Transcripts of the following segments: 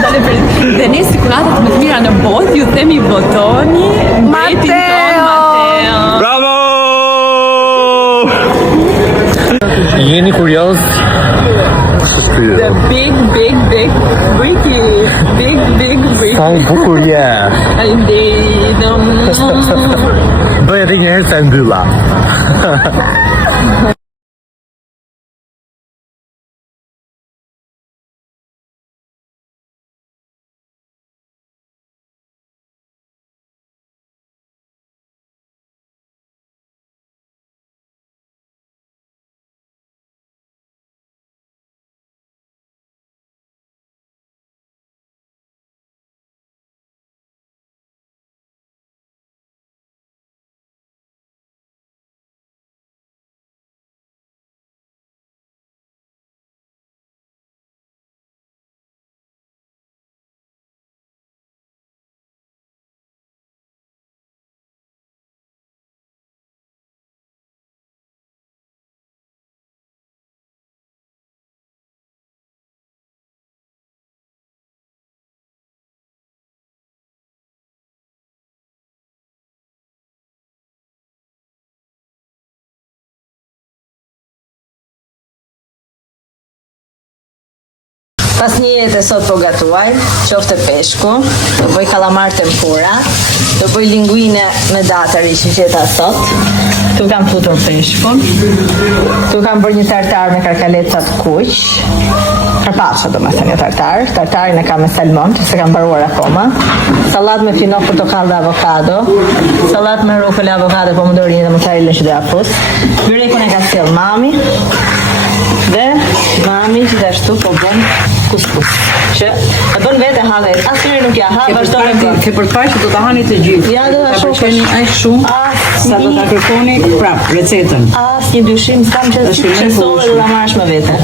Dhe ne si kuratët më të mira në botë, ju themi votoni Mateo! Bravo! Jeni kurioz? The big Ricky. Big Ricky. Sa i bukur je. Bëj edhe një herë se mbylla. Pas një jetë sot po gatuaj, qofte peshku, do bëj kalamar tempura, do bëj linguine me datari që gjeta sot, tu kam futur peshkun, tu kam bërë një tartar me karkaleca të kuq, karpasha do me thënë tartarin e kam me salmon, që se kam baruar akoma, salat me finof, portokall dhe avokado, salat me rukëll, avokado, pomodorin dhe mozzarella që dhe apus, byrekun e ka sjell mami, dhe mami gjithashtu po bën kuskus, që e bën vete ha vetë, asnjëri nuk ja ha, vazhdon me bën. Ke përfaqë që do ta hani të gjithë. Ja do ta shohësh aq shumë sa do ta kërkoni prap recetën. Asnjë dyshim s'kam që shpresoj do ta marrësh me vete.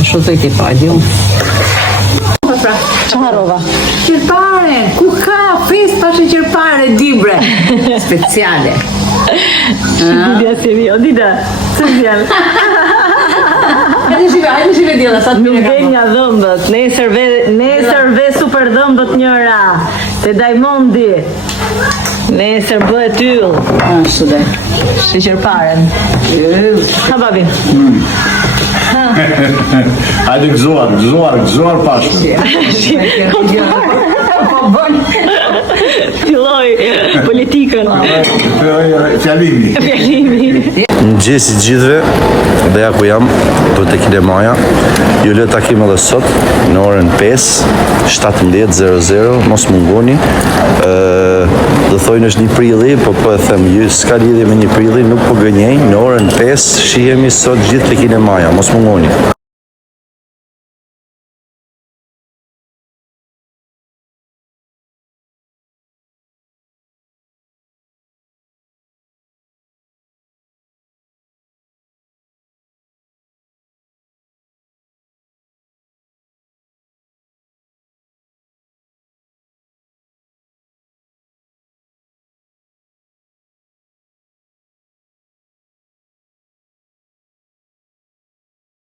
Ashtu të ke pa, diu. Çfarova? Qirpare, ku ka fest pashe qirpare dibre speciale. Dida si mi, o dida, special. Hajde shive djela, sa të Nuk vjen nga dhëmbët, nesër ve super dhëmbët njëra, te Diamondi. Nesër bëhet yll. Ashtu dhe. Sheqerparen. Ha babi. Hajde gëzuar pashme. Filloj politikën. Fjalimi. Mëngjesi gjithëve, dhe ja ku jam, për të kinemaja. Ju le takim edhe sot, në orën 5, 17:00, mos mungoni. Do thojnë është 1 prilli, po e them ju, s'ka lidhje me 1 prilli, nuk po gënjej, në orën 5 shihemi sot gjithë të kinemaja, mos mungoni.